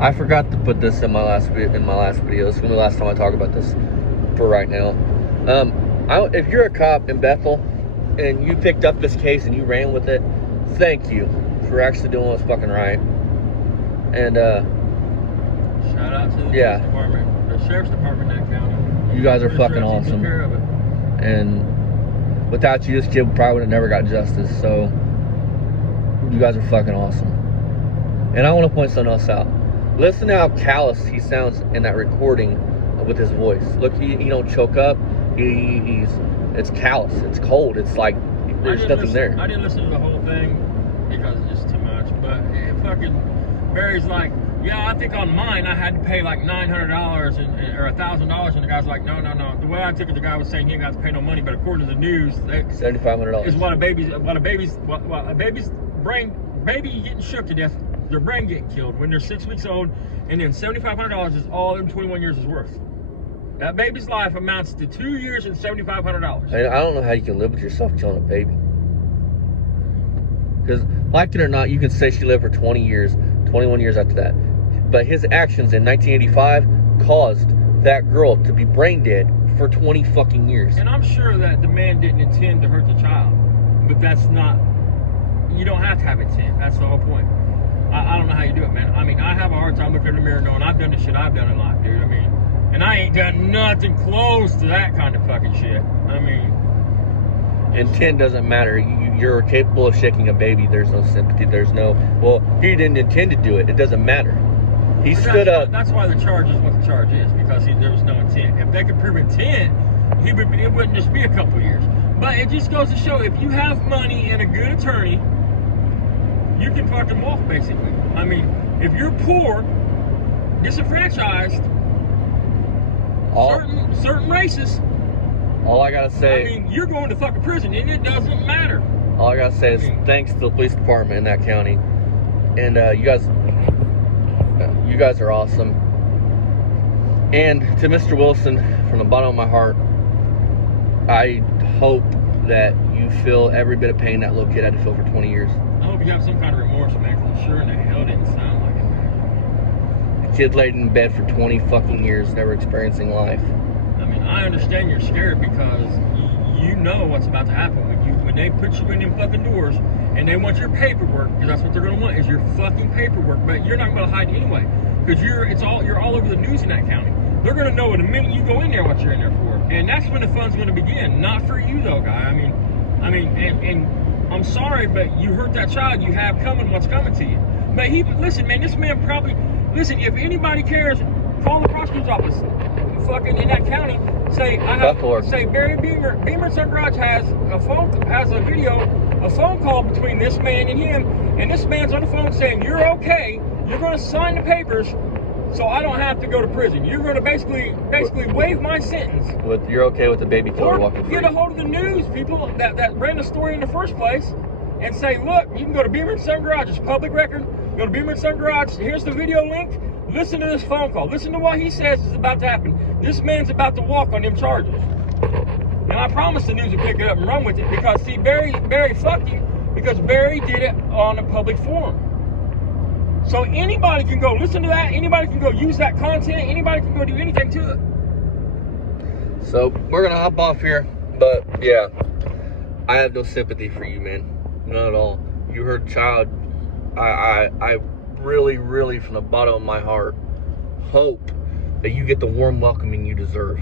I forgot to put this in my last video. This is gonna be the last time I talk about this for right now. If you're a cop in Bethel and you picked up this case and you ran with it, thank you for actually doing what's fucking right. And shout out to the police department, the sheriff's department in that county. You guys are fucking awesome. Took care of it. And without you, this kid probably would have never got justice. So you guys are fucking awesome. And I want to point something else out. Listen to how callous he sounds in that recording with his voice. Look, he don't choke up. It's callous. It's cold. It's like there's nothing there. I didn't listen to the whole thing because it's just too much. But fucking Barry's like, yeah, I think on mine I had to pay like $900 or $1,000, and the guy's like, no. The way I took it, the guy was saying he ain't got to pay no money, but according to the news, $7,500 is what a baby's brain getting shook to death. Their brain getting killed when they're 6 weeks old, and then $7,500 is all in 21 years is worth. That baby's life amounts to 2 years and $7,500. I don't know how you can live with yourself killing a baby. Because, like it or not, you can say she lived for 20 years, 21 years after that. But his actions in 1985 caused that girl to be brain dead for 20 fucking years. And I'm sure that the man didn't intend to hurt the child. But that's not... You don't have to have intent. That's the whole point. I don't know how you do it, man. I mean, I have a hard time looking in the mirror knowing I've done the shit I've done in life, dude. I mean, and I ain't done nothing close to that kind of fucking shit. I mean... Intent doesn't matter. You're capable of shaking a baby. There's no sympathy. There's no... Well, he didn't intend to do it. It doesn't matter. He stood up... That's why the charge is what the charge is, because there was no intent. If they could prove intent, it wouldn't just be a couple years. But it just goes to show, if you have money and a good attorney, you can fucking walk, basically. I mean, if you're poor, disenfranchised, certain races, all I gotta say... I mean, you're going to fucking prison, and it doesn't matter. All I gotta say is thanks to the police department in that county. And you guys are awesome. And to Mr. Wilson, from the bottom of my heart, I hope that you feel every bit of pain that little kid had to feel for 20 years. I hope you have some kind of remorse, man, because sure in the hell didn't sound like it, man. The kid laid in bed for 20 fucking years, never experiencing life. I mean, I understand you're scared because you know what's about to happen when they put you in them fucking doors and they want your paperwork, because that's what they're gonna want, is your fucking paperwork. But you're not gonna hide anyway, because you're all over the news in that county. They're gonna know in a minute you go in there what you're in there for, and that's when the fun's gonna begin. Not for you though, guy. I mean, and I'm sorry, but you hurt that child. You have coming what's coming to you. But listen, man, this man probably, listen, if anybody cares, call the prosecutor's office. Fucking in that county, say Barry Beamer Son Garage has a video, a phone call between this man and him, and this man's on the phone saying, you're okay, you're going to sign the papers, so I don't have to go to prison. You're going to basically waive my sentence. You're okay with the baby killer walking free? Get a hold of the news people that ran the story in the first place, and say, look, you can go to Beamer Son Garage, it's public record. Go to Beamer Son Garage, here's the video link. Listen to this phone call. Listen to what he says is about to happen. This man's about to walk on them charges. And I promise the news will pick it up and run with it, because, see, Barry fucked you because Barry did it on a public forum. So anybody can go listen to that. Anybody can go use that content. Anybody can go do anything to it. So we're going to hop off here. But, yeah, I have no sympathy for you, man. None at all. You hurt a child. I really, really, from the bottom of my heart, hope that you get the warm welcoming you deserve.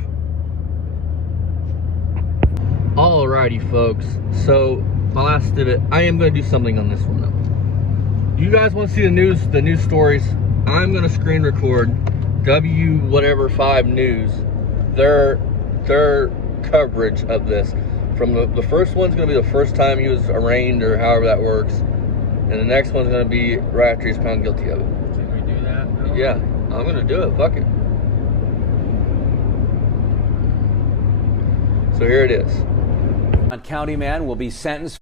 Alrighty, folks. So, my last bit, I am going to do something on this one, though. You guys want to see the news stories? I'm going to screen record W5 News, their coverage of this. From the first one's going to be the first time he was arraigned, or however that works. And the next one's going to be right after he's found guilty of it. Can we do that? No. Yeah, I'm going to do it. Fuck it. So here it is. A county man will be sentenced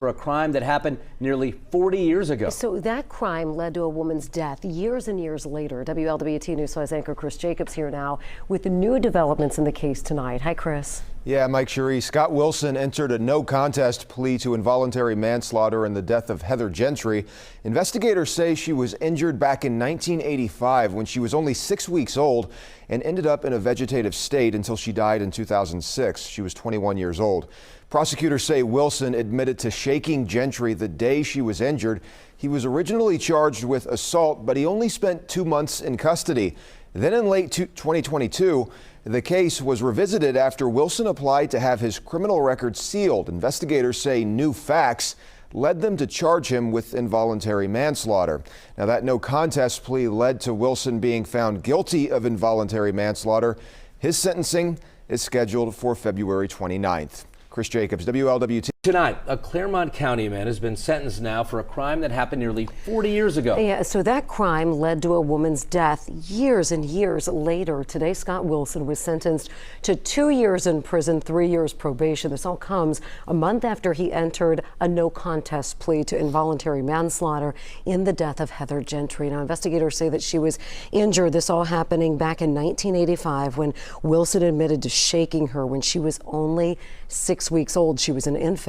for a crime that happened nearly 40 years ago. So that crime led to a woman's death years and years later. WLWT News 5's anchor Chris Jacobs here now with the new developments in the case tonight. Hi, Chris. Yeah, Mike Cherie. Scott Wilson entered a no-contest plea to involuntary manslaughter in the death of Heather Gentry. Investigators say she was injured back in 1985 when she was only 6 weeks old and ended up in a vegetative state until she died in 2006. She was 21 years old. Prosecutors say Wilson admitted to shaking Gentry the day she was injured. He was originally charged with assault, but he only spent 2 months in custody. Then in late 2022, the case was revisited after Wilson applied to have his criminal record sealed. Investigators say new facts led them to charge him with involuntary manslaughter. Now, that no contest plea led to Wilson being found guilty of involuntary manslaughter. His sentencing is scheduled for February 29th. Chris Jacobs, WLWT. Tonight, a Claremont County man has been sentenced now for a crime that happened nearly 40 years ago. Yeah, so that crime led to a woman's death years and years later. Today, Scott Wilson was sentenced to 2 years in prison, 3 years probation. This all comes a month after he entered a no contest plea to involuntary manslaughter in the death of Heather Gentry. Now, investigators say that she was injured. This all happening back in 1985 when Wilson admitted to shaking her when she was only 6 weeks old. She was an infant.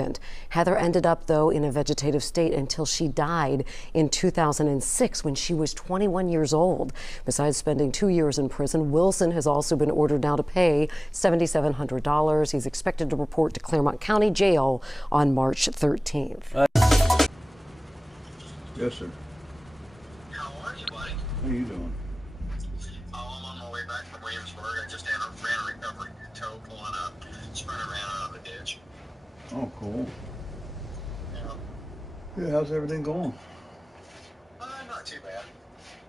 Heather ended up, though, in a vegetative state until she died in 2006 when she was 21 years old. Besides spending 2 years in prison, Wilson has also been ordered now to pay $7,700. He's expected to report to Claremont County Jail on March 13th. Yes, sir. How are you, buddy? How you doing? Oh, I'm on my way back from Williamsburg. I just ran a recovery tow pulling up. Sprinter ran out of the ditch. Oh, cool. Yeah. Yeah, how's everything going? Not too bad.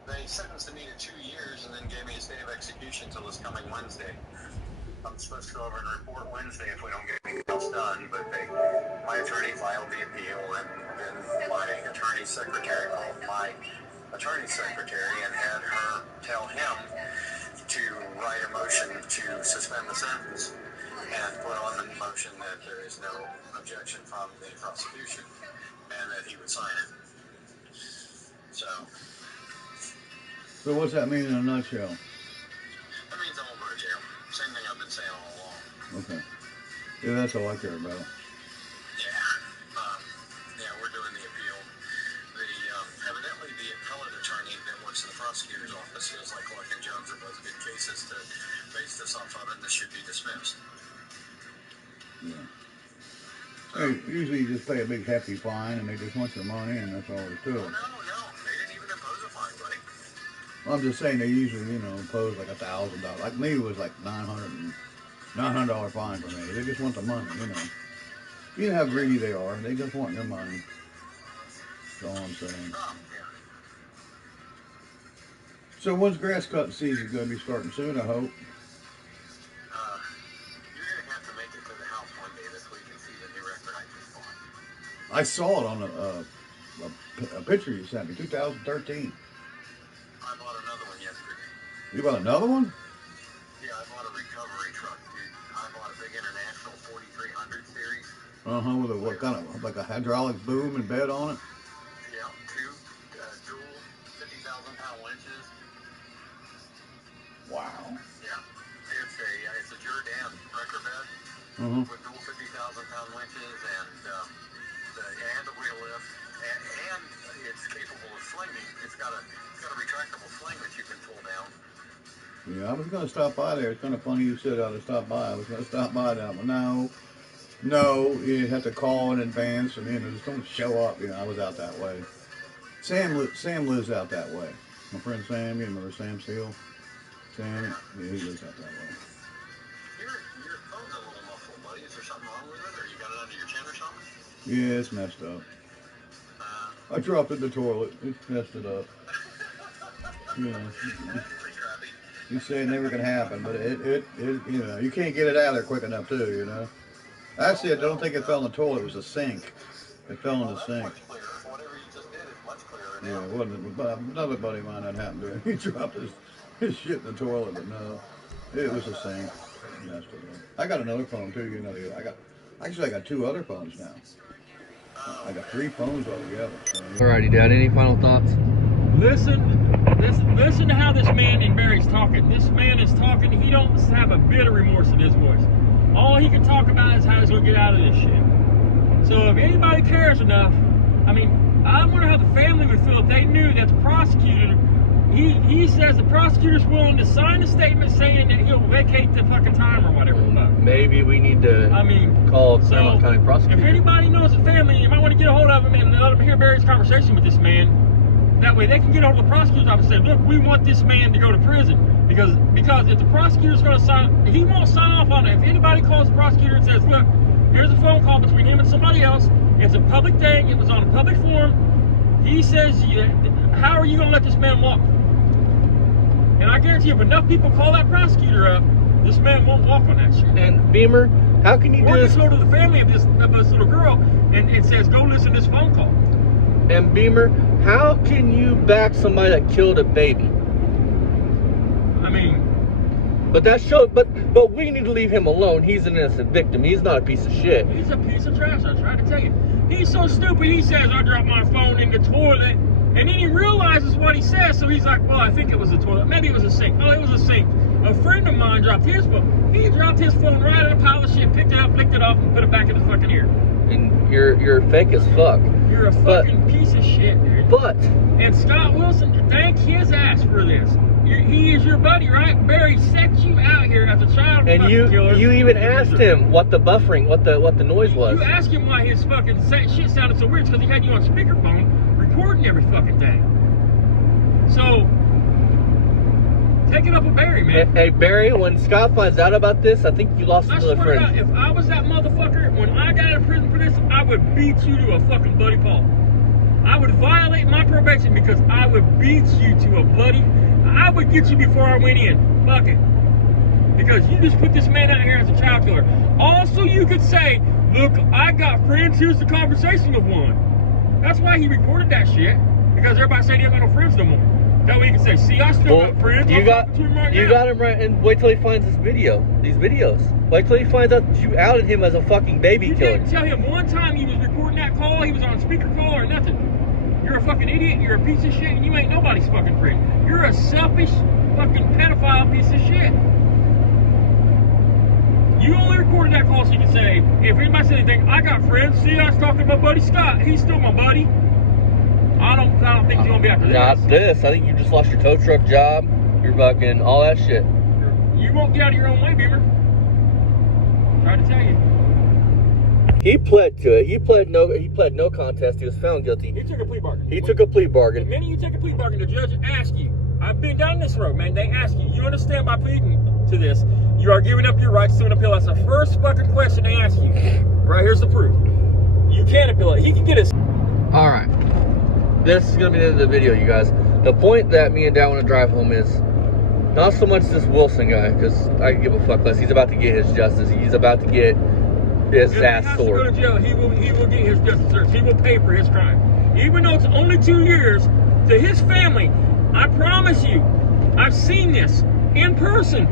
They sentenced me to 2 years and then gave me a state of execution until this coming Wednesday. I'm supposed to go over and report Wednesday if we don't get anything else done, but my attorney filed the appeal, and then my attorney's secretary called my attorney's secretary and had her tell him to write a motion to suspend the sentence and put on the motion that there is no objection from the prosecution and that he would sign it. So what's that mean in a nutshell? that means I won't go to jail. Same thing I've been saying all along. Okay. Yeah, that's all I care about. Yeah, we're doing the appeal. Evidently the appellate attorney that works in the prosecutor's office feels like Clark and Jones are both good cases to base this off of, and this should be dismissed. Yeah. Hey, usually you just pay a big hefty fine and they just want your money and that's all there's to it. No, they didn't even impose a fine, buddy. Well, I'm just saying they usually, impose like $1,000. Like me, it was like $900 fine for me. They just want the money, You know how greedy they are. They just want your money. That's all I'm saying. Oh, yeah. So when's grass cutting season going to be starting soon, I hope? You're going to have to make it to the house one day this week and see the new record I just bought. I saw it on a picture you sent me, 2013. I bought another one yesterday. You bought another one? Yeah, I bought a recovery truck, dude. I bought a big International 4300 series. With what kind of, like a hydraulic boom and bed on it? Yeah, two dual 50,000-pound winches. Wow. Yeah, it's a Jordan wrecker bed with dual 50,000-pound winches and the wheel lift, and it's capable of slinging. It's got a retractable sling that you can pull down. Yeah, I was going to stop by there. It's kind of funny you said I was stop by. I was going to stop by that, but no, you have to call in advance, and just don't show up. I was out that way. Sam lives out that way. My friend Sam, you remember Sam Steele? Sam, yeah, he lives out that way. Your phone's a little muffled, buddy. Is there something wrong with it, or you got it under your chin or something? Yeah, it's messed up. I dropped it in the toilet. It messed it up. Pretty crappy. You say it never can happen, but it you can't get it out of there quick enough too, Actually, I don't think it fell in the toilet. It was a sink. It fell in the sink. Much clearer. Whatever you just did is much clearer Yeah, now. it wasn't. But another buddy of mine that happened to him. He dropped his shit in the toilet, but no, it was a sink. Messed it up. I got another phone too. I got 2 other phones now. I got 3 phones altogether. So. Alrighty, Dad, any final thoughts? Listen to how this man in Barry's talking. This man is talking. He don't have a bit of remorse in his voice. all he can talk about is how he's going to get out of this shit. So if anybody cares enough, I mean, I wonder how the family would feel if they knew that the prosecutor, he says the prosecutor's willing to sign a statement saying that he'll vacate the fucking time or whatever. Maybe we need to call Claremont County prosecutor. If anybody knows the family, you might want to get a hold of him and let him hear Barry's conversation with this man. That way they can get a hold of the prosecutor's office and say, look, we want this man to go to prison. Because if the prosecutor's going to sign, he won't sign off on it. If anybody calls the prosecutor and says, look, here's a phone call between him and somebody else, it's a public thing, it was on a public forum, he says, how are you going to let this man walk? And I guarantee you, if enough people call that prosecutor up, this man won't walk on that shit. And Beamer, how can you do this? Or just go to the family of this little girl and it says, go listen to this phone call. And Beamer, how can you back somebody that killed a baby? I mean, but that showed, but we need to leave him alone. He's an innocent victim. He's not a piece of shit. He's a piece of trash. I tried to tell you. He's so stupid. He says, I dropped my phone in the toilet. And then he realizes what he says, so he's like, well, I think it was a toilet. Maybe it was a sink. Oh, it was a sink. A friend of mine dropped his phone. He dropped his phone right in a pile of shit, picked it up, licked it off, and put it back in the fucking ear. And you're fake as fuck. You're a fucking piece of shit, dude. And Scott Wilson, thank his ass for this. He is your buddy, right? Barry set you out here as a child and killer. You even asked him what the buffering, what the noise was. You asked him why his fucking shit sounded so weird. It's because he had you on speakerphone recording every fucking thing. So take it up with Barry, man. Hey Barry, when Scott finds out about this, I think you lost another friend. I swear to God, if I was that motherfucker, when I got out of prison for this, I would beat you to a fucking bloody pulp. I would violate my probation because I would beat you to a bloody. I would get you before I went in. Fuck it. Because you just put this man out here as a child killer. Also, you could say, look, I got friends, here's the conversation of one. That's why he recorded that shit. Because everybody said he ain't got no friends no more. That way he can say, see, I still got friends. You got him right, and wait till he finds these videos. Wait till he finds out that you outed him as a fucking baby killer. You didn't tell him one time he was recording that call, he was on speaker call or nothing. You're a fucking idiot, you're a piece of shit, and you ain't nobody's fucking friend. You're a selfish fucking pedophile piece of shit. You only recorded that call so you can say, if anybody says anything, I got friends. See, I was talking to my buddy Scott. He's still my buddy. I don't think you're gonna be after this. Not this. I think you just lost your tow truck job. You're fucking all that shit. You won't get out of your own way, Beamer. Trying to tell you. He pled to it. He pled no contest. He was found guilty. He took a plea bargain. He took a plea bargain. The minute you take a plea bargain, the judge asks you. I've been down this road, man. They ask you. You understand by pleading to this, you are giving up your rights to an appeal. That's the first fucking question they ask you. Right, here's the proof. You can't appeal it. He can get his. All right. This is going to be the end of the video, you guys. The point that me and Dad want to drive home is not so much this Wilson guy, because I can give a fuck less. He's about to get his justice. He's about to get his ass sword. If he has to go to jail, he will get his justice. He will pay for his crime. Even though it's only 2 years, to his family, I promise you, I've seen this in person.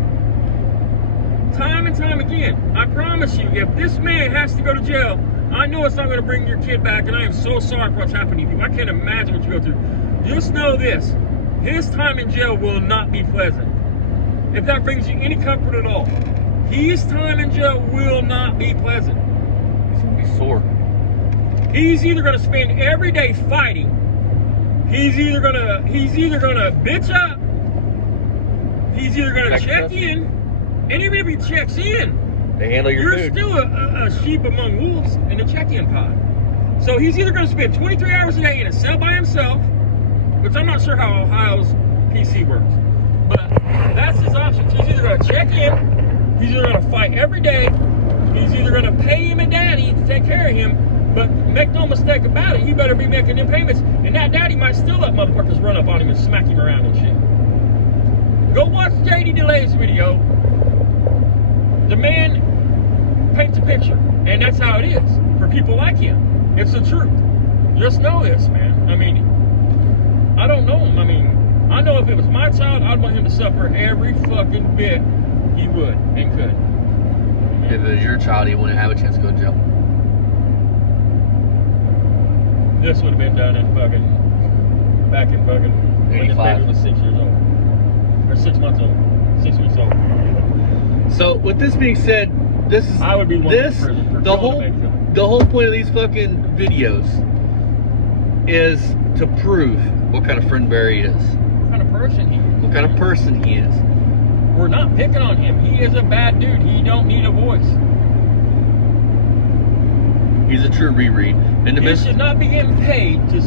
Time and time again. I promise you, if this man has to go to jail, I know it's not going to bring your kid back, and I am so sorry for what's happened to you. I can't imagine what you go through. Just know this. His time in jail will not be pleasant. If that brings you any comfort at all. His time in jail will not be pleasant. He's going to be sore. He's either going to spend every day fighting. He's either going to bitch up. He's either going to check in. And even if he checks in, they handle your food. You're still a sheep among wolves in the check-in pod. So he's either going to spend 23 hours a day in a cell by himself, which I'm not sure how Ohio's PC works, but that's his options. He's either going to check in, he's either going to fight every day, he's either going to pay him a daddy to take care of him, but make no mistake about it, he better be making them payments, and that daddy might still let motherfuckers run up on him and smack him around and shit. Go watch JD DeLay's video. The man paints a picture, and that's how it is for people like him. It's the truth. Just know this, man. I mean, I don't know him. I mean, I know if it was my child, I'd want him to suffer every fucking bit he would and could. If it was your child, he wouldn't have a chance to go to jail. This would have been done in fucking, back in fucking, when this baby was 6 years old. Or 6 months old. 6 weeks old. So, with this being said, This is I would be one this in prison for the killing a baby. whole point of these fucking videos is to prove what kind of friend Barry is, What kind of person he is. what kind of person he is. We're not picking on him. He is a bad dude. He don't need a voice. He's a true reread. And He should not be getting paid to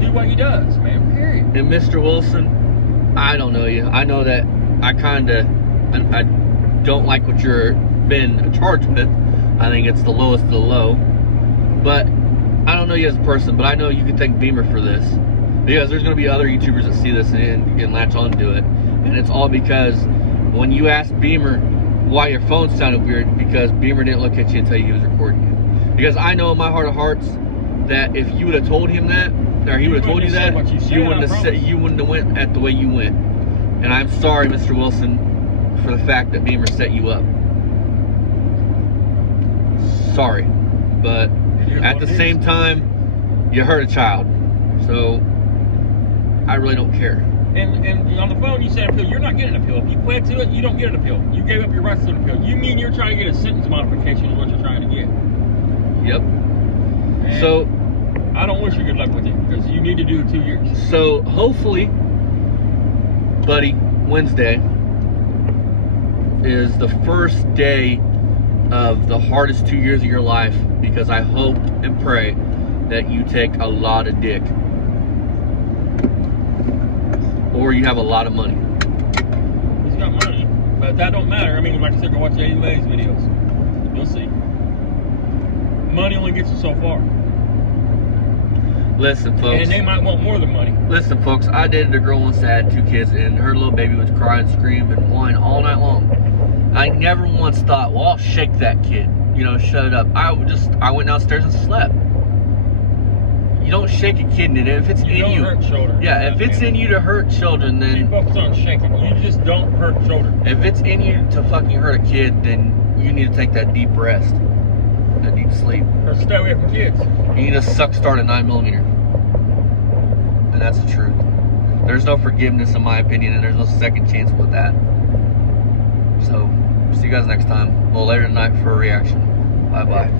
do what he does, man. Period. And Mr. Wilson, I don't know you. I know that I don't like what you're been charged with. I think it's the lowest of the low. But I don't know you as a person, but I know you can thank Beamer for this. Because there's going to be other YouTubers that see this and latch on to it. And it's all because when you asked Beamer why your phone sounded weird, because Beamer didn't look at you and tell you he was recording you. Because I know in my heart of hearts that if you would have told him that, or he would have told you that, you wouldn't have went at the way you went. And I'm sorry, Mr. Wilson, for the fact that Beamer set you up. Sorry, but at the same time, you hurt a child, so I really don't care. And on the phone, you said appeal. You're not getting an appeal. If you pled to it, you don't get an appeal. You gave up your rights to an appeal. You mean you're trying to get a sentence modification is what you're trying to get. Yep. And so I don't wish you good luck with it because you need to do 2 years. So hopefully, buddy, Wednesday is the first day of the hardest 2 years of your life, because I hope and pray that you take a lot of dick or you have a lot of money. He's got money, but that don't matter. I mean, like I said, go watch Eddie Lay's videos. You'll see. Money only gets you so far. Listen, folks. And they might want more than money. Listen, folks. I dated a girl once that had 2 kids, and her little baby was crying, screaming, and whining all night long. I never once thought, well, I'll shake that kid. You know, shut it up. I went downstairs and slept. You don't shake a kid, and if it's in you, hurt children. Yeah, if it's in you to hurt children, then you focus on shaking. You just don't hurt children. If it's in you to fucking hurt a kid, then you need to take that deep rest, that deep sleep. Or stay away from kids. You need to suck start a 9mm, and that's the truth. There's no forgiveness, in my opinion, and there's no second chance with that. So, see you guys next time. A little later tonight for a reaction. Bye bye.